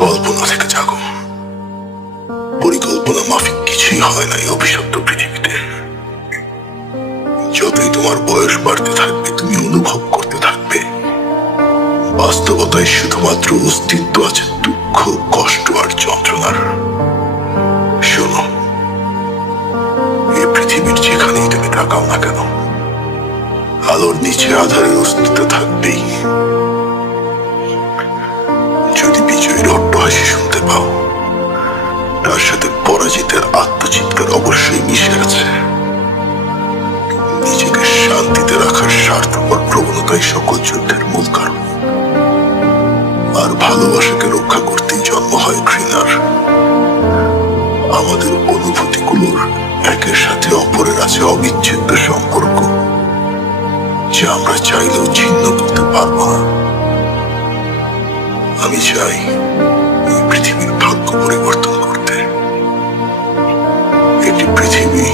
কল্পনা থেকে জাগো। পরিকল্পনা মাফিক কিছুই হয় না এই অভিশপ্ত পৃথিবীতে। যতই তোমার বয়স বাড়তে থাকবে, তুমি অনুভব করতে থাকবে বাস্তবতায় শুধুমাত্র অস্তিত্ব আছে দুঃখ, কষ্ট আর যন্ত্রণার। শোনো, এই পৃথিবীর যেখানেই তুমি তাকাও না কেন, আলোর নিচে আধারের অস্তিত্ব থাকবেই। যদি বিজয়ীর অট্টহাসি শুনতে পাও, তার সাথে পরাজিতের আত্মচিৎকার অবশ্যই মিশে আছে। নিজেকে শান্তিতে রাখার স্বার্থপর প্রবণতাই সকল যুদ্ধের মূল কারণ। আর ভালোবাসাকে রক্ষা করতেই জন্ম হয় ঘৃণার। আমাদের অনুভূতিগুলোর একের সাথে অপরের আছে অবিচ্ছেদ্য সম্পর্ক, যা আমরা চাইলেও ছিন্ন করতে পারবো না। আমি চাই এই পৃথিবীর ভাগ্য পরিবর্তন করতে, একটি পৃথিবী